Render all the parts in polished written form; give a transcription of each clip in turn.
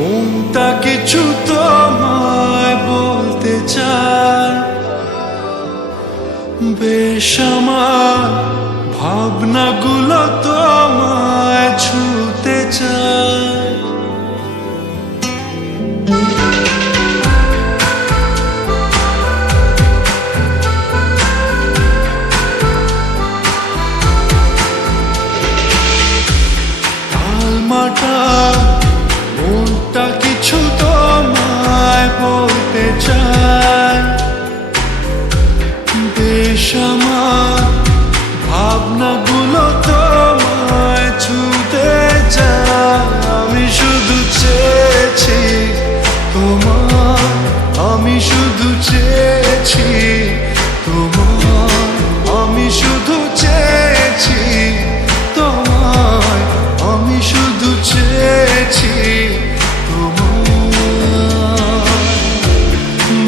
মনটা কিছু তোমায় বলতে চায়, বেশ আমার ভাবনাগুলো তোমায় ছুতে চায়। তালমাটা মনটা কিছু তোমায় বলতে চায়, বেশ আমার ভাবনাগুলো তোমায় ছুতে চায়। আমি শুধু চেয়েছি তোমার, আমি শুধু চেয়েছি তোমার, আমি শুধু চেয়েছি তোমায়, আমি শুধু চেয়েছি তোমার।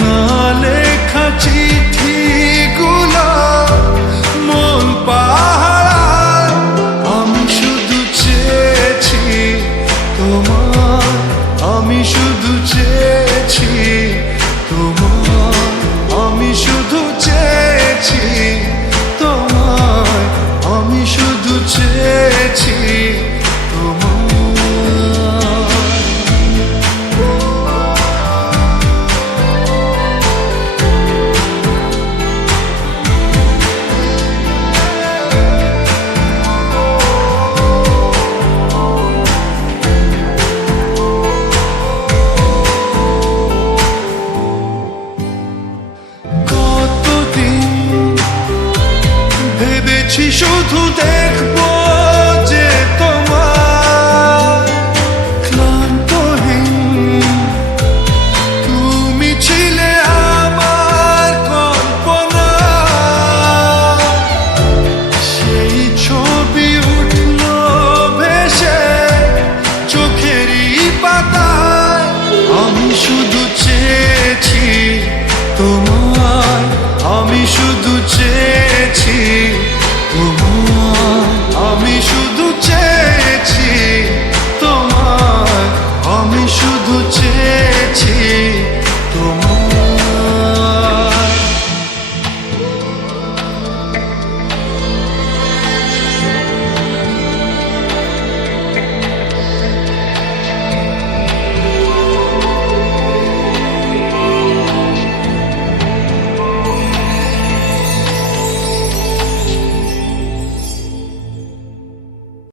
না লেখা চিঠিগুলো মন পাহাড়, আমি শুধু চেয়েছি তোমার, আমি শুধু চেয়েছি তোমার, আমি শুধু চেয়েছি তোমার, আমি শুধু চেয়েছি তোমার। ভেবেছি শুধু দেখবো যে তোমার ক্লান্তহীন তুমি ছিলে আমার কল্পনা, সেই ছবি উঠলো ভেসে চোখেরই পাতায়। আমি শুধু চেয়েছি তোমার, আমি শুধু চেয়েছি তোমার, আমি শুধু চেয়েছি তোমার,